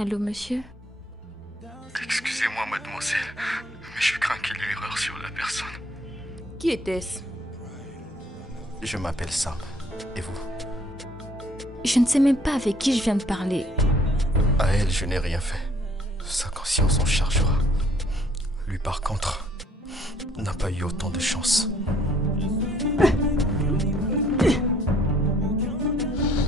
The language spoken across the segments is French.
Allô, monsieur? Excusez-moi, mademoiselle, mais je crains qu'il y ait erreur sur la personne. Qui était-ce? Je m'appelle Sam. Et vous? Je ne sais même pas avec qui je viens de parler. À elle, je n'ai rien fait. Sa conscience en chargera. Lui, par contre, n'a pas eu autant de chance.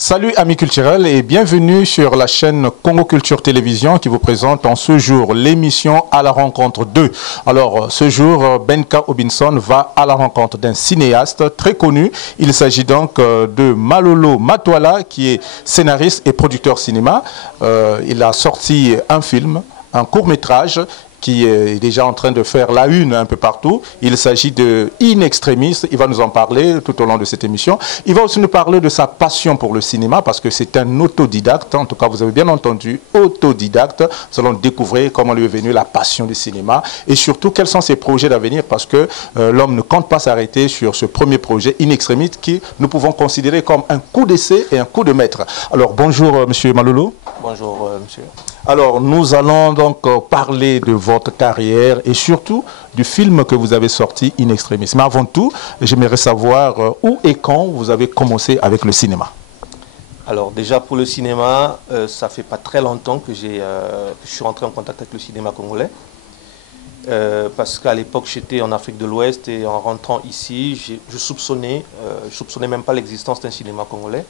Salut amis culturels et bienvenue sur la chaîne Congo Culture Télévision qui vous présente en ce jour l'émission À la rencontre 2. Alors ce jour, Benka Obinson va à la rencontre d'un cinéaste très connu. Il s'agit donc de Malolo Matoala qui est scénariste et producteur cinéma. Il a sorti un film, un court-métrage qui est déjà en train de faire la une un peu partout. Il s'agit de In Extremis. Il va nous en parler tout au long de cette émission. Il va aussi nous parler de sa passion pour le cinéma parce que c'est un autodidacte. En tout cas, vous avez bien entendu, autodidacte. Nous allons découvrir comment lui est venue la passion du cinéma et surtout quels sont ses projets d'avenir parce que l'homme ne compte pas s'arrêter sur ce premier projet In Extremis qui nous pouvons considérer comme un coup d'essai et un coup de maître. Alors bonjour monsieur Malolo. Bonjour monsieur. Alors, nous allons donc parler de votre carrière et surtout du film que vous avez sorti In Extremis. Mais avant tout, j'aimerais savoir où et quand vous avez commencé avec le cinéma. Alors déjà pour le cinéma, ça fait pas très longtemps que je suis rentré en contact avec le cinéma congolais. Parce qu'à l'époque j'étais en Afrique de l'Ouest et en rentrant ici, je soupçonnais même pas l'existence d'un cinéma congolais.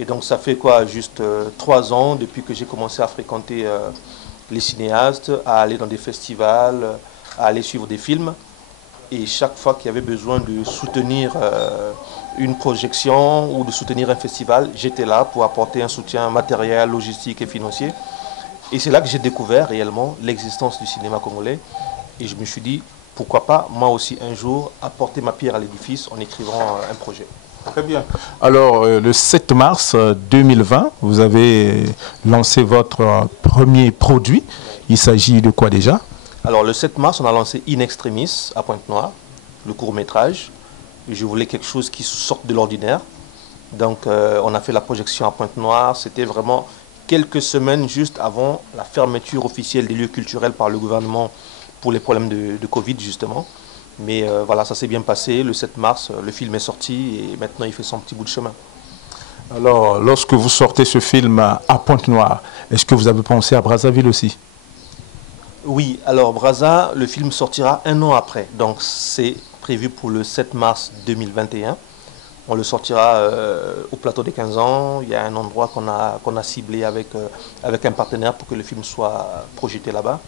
Et donc ça fait quoi, juste 3 ans depuis que j'ai commencé à fréquenter les cinéastes, à aller dans des festivals, à aller suivre des films. Et chaque fois qu'il y avait besoin de soutenir une projection ou de soutenir un festival, j'étais là pour apporter un soutien matériel, logistique et financier. Et c'est là que j'ai découvert réellement l'existence du cinéma congolais. Et je me suis dit, pourquoi pas moi aussi un jour apporter ma pierre à l'édifice en écrivant un projet. Très bien. Alors, le 7 mars 2020, vous avez lancé votre premier produit. Il s'agit de quoi déjà? Alors, le 7 mars, on a lancé In Extremis à Pointe-Noire, le court-métrage. Je voulais quelque chose qui sorte de l'ordinaire. Donc, on a fait la projection à Pointe-Noire. C'était vraiment quelques semaines juste avant la fermeture officielle des lieux culturels par le gouvernement pour les problèmes de Covid, justement. Mais voilà, ça s'est bien passé. Le 7 mars, le film est sorti et maintenant il fait son petit bout de chemin. Alors, lorsque vous sortez ce film à Pointe-Noire, est-ce que vous avez pensé à Brazzaville aussi? Oui, alors Brazza, le film sortira 1 an après. Donc c'est prévu pour le 7 mars 2021. On le sortira au plateau des 15 ans. Il y a un endroit qu'on a ciblé avec un partenaire pour que le film soit projeté là-bas.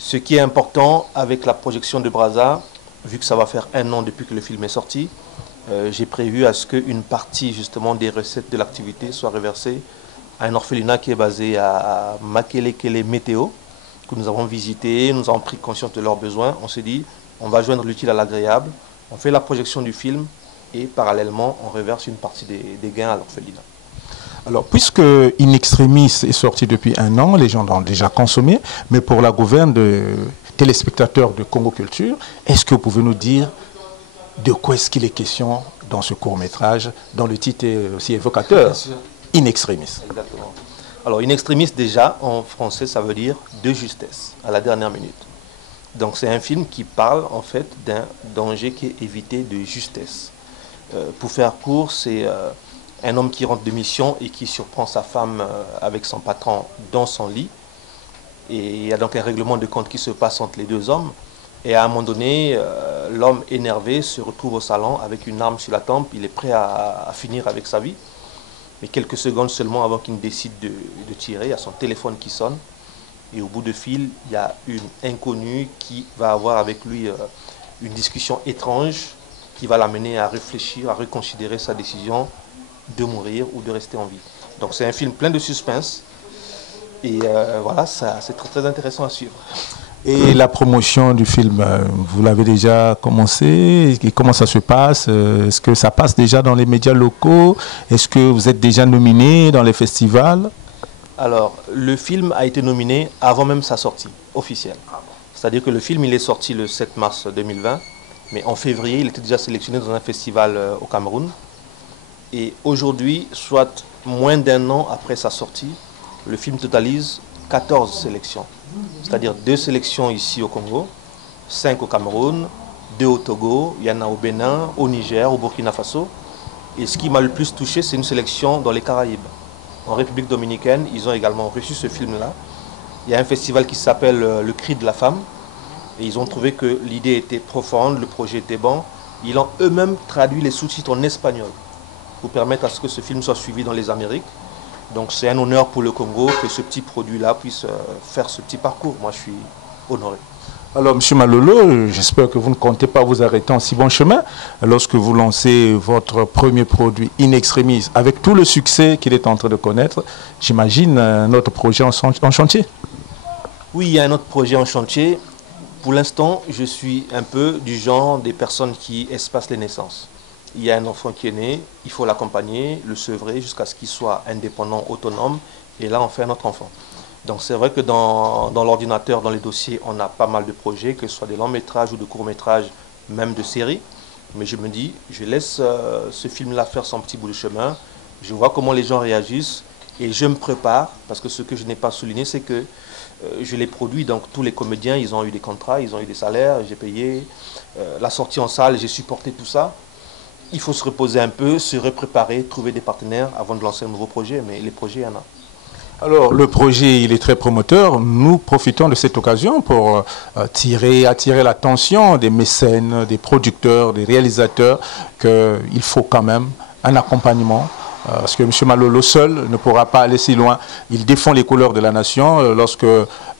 Ce qui est important avec la projection de Brazza, vu que ça va faire 1 an depuis que le film est sorti, j'ai prévu à ce qu'une partie justement des recettes de l'activité soit reversée à un orphelinat qui est basé à Makelekele Météo, que nous avons visité, nous avons pris conscience de leurs besoins. On s'est dit, on va joindre l'utile à l'agréable, on fait la projection du film et parallèlement on reverse une partie des gains à l'orphelinat. Alors, puisque In Extremis est sorti depuis 1 an, les gens l'ont déjà consommé, mais pour la gouverne de téléspectateurs de Congo Culture, est-ce que vous pouvez nous dire de quoi est-ce qu'il est question dans ce court-métrage, dont le titre est aussi évocateur, In Extremis? Exactement. Alors, In Extremis, déjà, en français, ça veut dire de justesse, à la dernière minute. Donc, c'est un film qui parle, en fait, d'un danger qui est évité de justesse. Pour faire court, c'est un homme qui rentre de mission et qui surprend sa femme avec son patron dans son lit. Et il y a donc un règlement de compte qui se passe entre les 2 hommes. Et à un moment donné, l'homme énervé se retrouve au salon avec une arme sur la tempe. Il est prêt à finir avec sa vie. Mais quelques secondes seulement avant qu'il ne décide de tirer, il y a son téléphone qui sonne. Et au bout de fil, il y a une inconnue qui va avoir avec lui une discussion étrange qui va l'amener à réfléchir, à reconsidérer sa décision de mourir ou de rester en vie. Donc c'est un film plein de suspense et voilà, c'est très, très intéressant à suivre. Et la promotion du film, vous l'avez déjà commencé? Et comment ça se passe? Est-ce que ça passe déjà dans les médias locaux? Est-ce que vous êtes déjà nominé dans les festivals? Alors, le film a été nominé avant même sa sortie officielle. C'est-à-dire que le film il est sorti le 7 mars 2020, mais en février, il était déjà sélectionné dans un festival au Cameroun. Et aujourd'hui, soit moins d'1 an après sa sortie, Le film totalise 14 sélections, c'est-à-dire 2 sélections ici au Congo, 5 au Cameroun, 2 au Togo, il y en a au Bénin, au Niger, au Burkina Faso. Et ce qui m'a le plus touché, c'est une sélection dans les Caraïbes. En République dominicaine, ils ont également reçu ce film-là. Il y a un festival qui s'appelle Le Cri de la Femme. Et ils ont trouvé que l'idée était profonde, le projet était bon. Ils ont eux-mêmes traduit les sous-titres en espagnol pour permettre à ce que ce film soit suivi dans les Amériques. Donc c'est un honneur pour le Congo que ce petit produit-là puisse faire ce petit parcours. Moi, je suis honoré. Alors, M. Malolo, j'espère que vous ne comptez pas vous arrêter en si bon chemin lorsque vous lancez votre premier produit In Extremis, avec tout le succès qu'il est en train de connaître. J'imagine un autre projet en chantier. Oui, il y a un autre projet en chantier. Pour l'instant, je suis un peu du genre des personnes qui espacent les naissances. Il y a un enfant qui est né, il faut l'accompagner, le sevrer jusqu'à ce qu'il soit indépendant, autonome. Et là, on fait un autre enfant. Donc c'est vrai que dans l'ordinateur, dans les dossiers, on a pas mal de projets, que ce soit des longs métrages ou de courts métrages, même de séries. Mais je me dis, je laisse ce film-là faire son petit bout de chemin. Je vois comment les gens réagissent et je me prépare. Parce que ce que je n'ai pas souligné, c'est que je les produis. Donc tous les comédiens, ils ont eu des contrats, ils ont eu des salaires, j'ai payé. La sortie en salle, j'ai supporté tout ça. Il faut se reposer un peu, se repréparer, trouver des partenaires avant de lancer un nouveau projet. Mais les projets, il y en a. Alors, le projet, il est très prometteur. Nous profitons de cette occasion pour attirer l'attention des mécènes, des producteurs, des réalisateurs, qu'il faut quand même un accompagnement. Parce que M. Malolo seul ne pourra pas aller si loin. Il défend les couleurs de la nation. Lorsque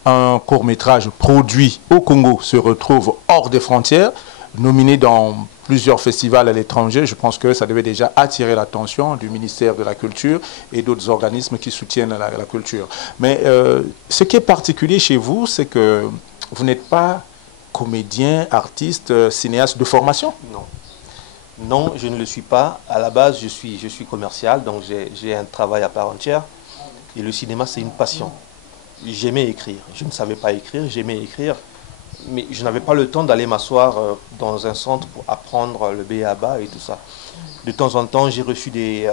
un court-métrage produit au Congo se retrouve hors des frontières, nominé dans plusieurs festivals à l'étranger, je pense que ça devait déjà attirer l'attention du ministère de la Culture et d'autres organismes qui soutiennent la culture. Mais ce qui est particulier chez vous, c'est que vous n'êtes pas comédien, artiste, cinéaste de formation. Non. Non, je ne le suis pas. À la base, je suis commercial, donc j'ai un travail à part entière. Et le cinéma, c'est une passion. J'aimais écrire. Je ne savais pas écrire, j'aimais écrire. Mais je n'avais pas le temps d'aller m'asseoir dans un centre pour apprendre le b.a.-ba et tout ça. De temps en temps, j'ai reçu des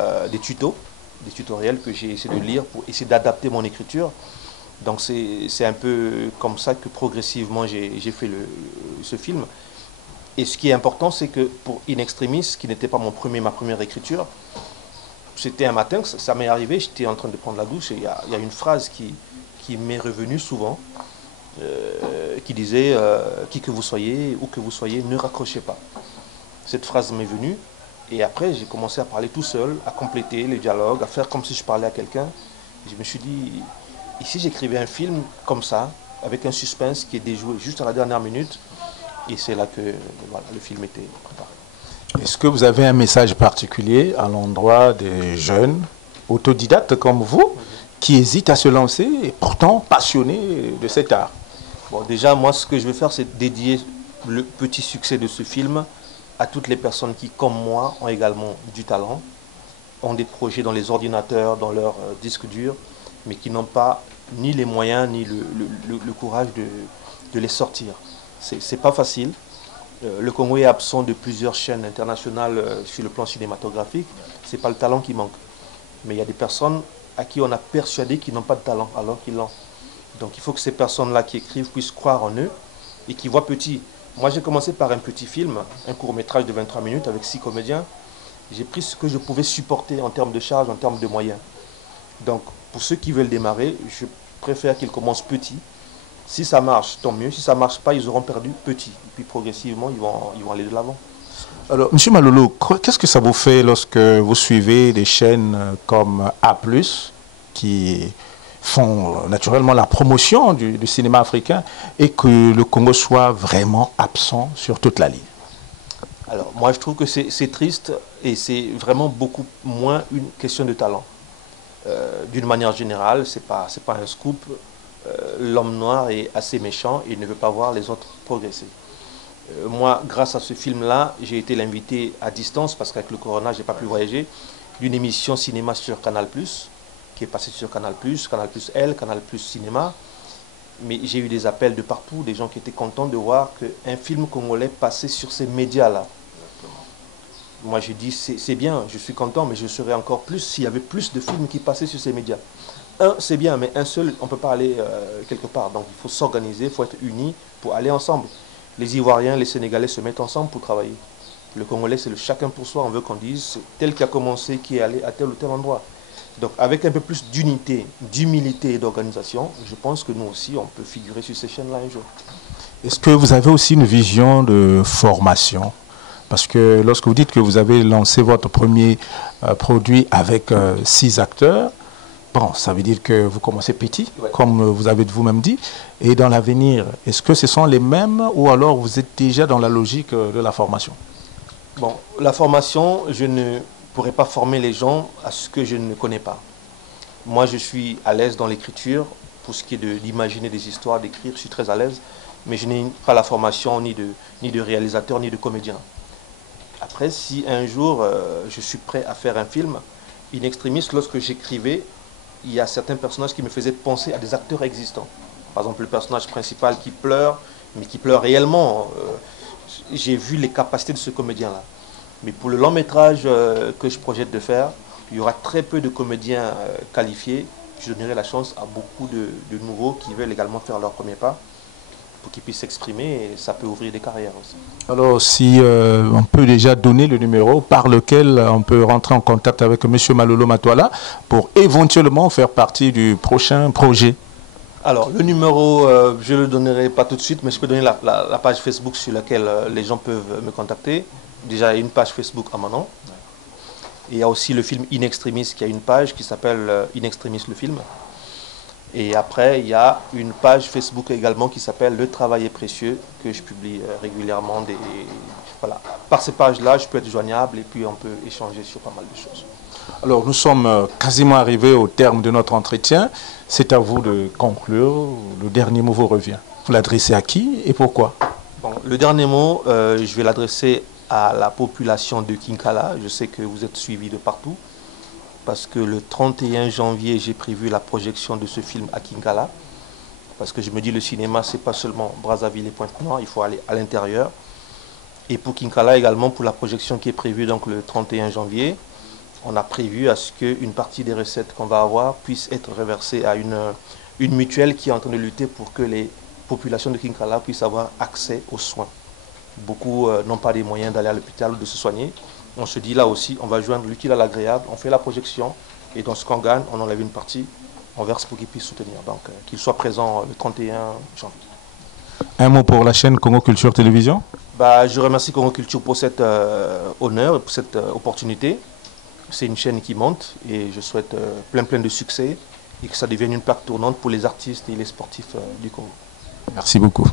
tutoriels que j'ai essayé de lire pour essayer d'adapter mon écriture. Donc c'est un peu comme ça que progressivement j'ai fait ce film. Et ce qui est important, c'est que pour In Extremis, qui n'était pas ma première écriture, c'était un matin, ça m'est arrivé, j'étais en train de prendre la douche et il y a une phrase qui m'est revenue souvent. Qui disait qui que vous soyez, où que vous soyez, ne raccrochez pas. Cette phrase m'est venue et après j'ai commencé à parler tout seul, à compléter les dialogues, à faire comme si je parlais à quelqu'un. Je me suis dit, ici j'écrivais un film comme ça, avec un suspense qui est déjoué juste à la dernière minute et c'est là que voilà, le film était préparé. Est-ce que vous avez un message particulier à l'endroit des jeunes autodidactes comme vous qui hésitent à se lancer et pourtant passionnés de cet art? Bon, déjà, moi, ce que je vais faire, c'est dédier le petit succès de ce film à toutes les personnes qui, comme moi, ont également du talent, ont des projets dans les ordinateurs, dans leurs disques durs, mais qui n'ont pas ni les moyens, ni le courage de les sortir. C'est pas facile. Le Congo est absent de plusieurs chaînes internationales sur le plan cinématographique. C'est pas le talent qui manque. Mais il y a des personnes à qui on a persuadé qu'ils n'ont pas de talent, alors qu'ils l'ont. Donc il faut que ces personnes-là qui écrivent puissent croire en eux et qui voient petit. Moi j'ai commencé par un petit film, un court-métrage de 23 minutes avec 6 comédiens. J'ai pris ce que je pouvais supporter en termes de charge, en termes de moyens. Donc pour ceux qui veulent démarrer, je préfère qu'ils commencent petit. Si ça marche, tant mieux. Si ça ne marche pas, ils auront perdu petit. Et puis progressivement, ils vont aller de l'avant. Alors, M. Malolo, qu'est-ce que ça vous fait lorsque vous suivez des chaînes comme A+, qui font naturellement la promotion du cinéma africain et que le Congo soit vraiment absent sur toute la ligne? Alors, moi, je trouve que c'est triste et c'est vraiment beaucoup moins une question de talent. D'une manière générale, c'est pas un scoop. L'homme noir est assez méchant et ne veut pas voir les autres progresser. Moi, grâce à ce film-là, j'ai été l'invité à distance, parce qu'avec le corona, je n'ai pas pu voyager, d'une émission cinéma sur Canal+, qui est passée sur Canal+, Canal+, Canal+, Cinéma. Mais j'ai eu des appels de partout, des gens qui étaient contents de voir qu'un film congolais passait sur ces médias-là. Moi, j'ai dit, c'est bien, je suis content, mais je serais encore plus s'il y avait plus de films qui passaient sur ces médias. Un, c'est bien, mais un seul, on ne peut pas aller quelque part. Donc, il faut s'organiser, il faut être unis pour aller ensemble. Les Ivoiriens, les Sénégalais se mettent ensemble pour travailler. Le Congolais, c'est le chacun pour soi. On veut qu'on dise, c'est tel qui a commencé, qui est allé à tel ou tel endroit. Donc, avec un peu plus d'unité, d'humilité et d'organisation, je pense que nous aussi, on peut figurer sur ces chaînes-là un jour. Est-ce que vous avez aussi une vision de formation? Parce que lorsque vous dites que vous avez lancé votre premier produit avec 6 acteurs, bon, ça veut dire que vous commencez petit, Ouais. comme vous avez vous-même dit. Et dans l'avenir, est-ce que ce sont les mêmes ou alors vous êtes déjà dans la logique de la formation? Bon, la formation, je ne pourrais pas former les gens à ce que je ne connais pas. Moi, je suis à l'aise dans l'écriture, pour ce qui est d'imaginer des histoires, d'écrire, je suis très à l'aise, mais je n'ai pas la formation ni de réalisateur, ni de comédien. Après, si un jour je suis prêt à faire un film, in extremis, lorsque j'écrivais, il y a certains personnages qui me faisaient penser à des acteurs existants. Par exemple, le personnage principal qui pleure, mais qui pleure réellement. J'ai vu les capacités de ce comédien-là. Mais pour le long métrage que je projette de faire, il y aura très peu de comédiens qualifiés. Je donnerai la chance à beaucoup de nouveaux qui veulent également faire leur premier pas pour qu'ils puissent s'exprimer et ça peut ouvrir des carrières aussi. Alors, si on peut déjà donner le numéro par lequel on peut rentrer en contact avec M. Malolo Matoala pour éventuellement faire partie du prochain projet. Alors, le numéro, je ne le donnerai pas tout de suite, mais je peux donner la page Facebook sur laquelle les gens peuvent me contacter. Déjà, il y a une page Facebook à mon nom. Et il y a aussi le film In Extremis qui a une page qui s'appelle In Extremis le film. Et après, il y a une page Facebook également qui s'appelle Le Travail est précieux, que je publie régulièrement. Voilà. Par ces pages-là, je peux être joignable et puis on peut échanger sur pas mal de choses. Alors, nous sommes quasiment arrivés au terme de notre entretien. C'est à vous de conclure. Le dernier mot vous revient. Vous l'adressez à qui et pourquoi? Bon, le dernier mot, je vais l'adresser à la population de Kinkala. Je sais que vous êtes suivis de partout. Parce que le 31 janvier, j'ai prévu la projection de ce film à Kinkala. Parce que je me dis, le cinéma, c'est pas seulement Brazzaville et Pointe-Noire, il faut aller à l'intérieur. Et pour Kinkala également, pour la projection qui est prévue donc le 31 janvier, on a prévu à ce qu'une partie des recettes qu'on va avoir puisse être reversée à une mutuelle qui est en train de lutter pour que les populations de Kinkala puissent avoir accès aux soins. Beaucoup n'ont pas les moyens d'aller à l'hôpital ou de se soigner. On se dit là aussi, on va joindre l'utile à l'agréable, on fait la projection et dans ce qu'on gagne, on enlève une partie, on verse pour qu'ils puissent soutenir. Donc qu'ils soient présents le 31 janvier. Un mot pour la chaîne Congo Culture Télévision? Je remercie Congo Culture pour cet honneur, pour cette opportunité. C'est une chaîne qui monte et je souhaite plein de succès et que ça devienne une plaque tournante pour les artistes et les sportifs du Congo. Merci beaucoup.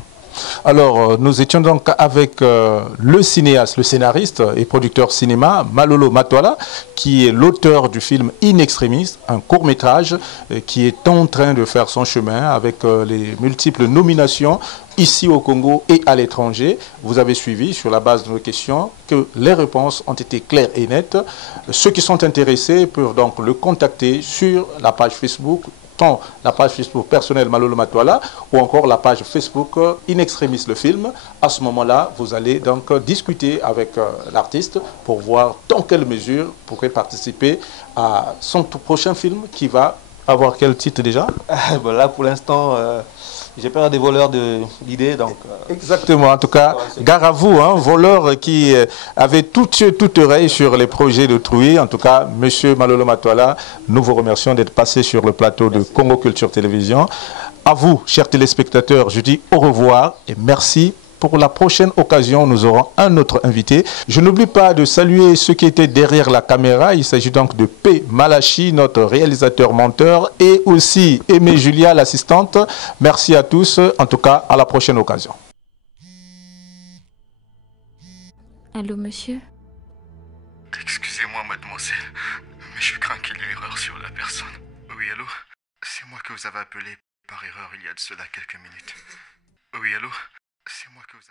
Alors, nous étions donc avec le cinéaste, le scénariste et producteur cinéma Malolo Matoala, qui est l'auteur du film In Extremis, un court-métrage qui est en train de faire son chemin avec les multiples nominations ici au Congo et à l'étranger. Vous avez suivi sur la base de nos questions que les réponses ont été claires et nettes. Ceux qui sont intéressés peuvent donc le contacter sur la page Facebook, tant la page Facebook personnelle Malolo Matoala ou encore la page Facebook In Extremis le film. À ce moment-là, vous allez donc discuter avec l'artiste pour voir dans quelle mesure vous pourrez participer à son tout prochain film qui va avoir quel titre déjà? Là, pour l'instant, j'ai peur des voleurs d'idées. Exactement, en tout cas, gare à vous, hein, voleurs qui avaient toute oreille sur les projets d'autrui. En tout cas, Monsieur Malolo Matoala, nous vous remercions d'être passé sur le plateau de Congo Culture Télévision. À vous, chers téléspectateurs, je dis au revoir et merci. Pour la prochaine occasion, nous aurons un autre invité. Je n'oublie pas de saluer ceux qui étaient derrière la caméra. Il s'agit donc de P. Malachi, notre réalisateur monteur, et aussi Aimé Julia, l'assistante. Merci à tous. En tout cas, à la prochaine occasion. Allô, monsieur? Excusez-moi, mademoiselle, mais je crains qu'il y ait erreur sur la personne. Oui, allô? C'est moi que vous avez appelé par erreur il y a de cela quelques minutes. Oui, allô? C'est moi que vous avez...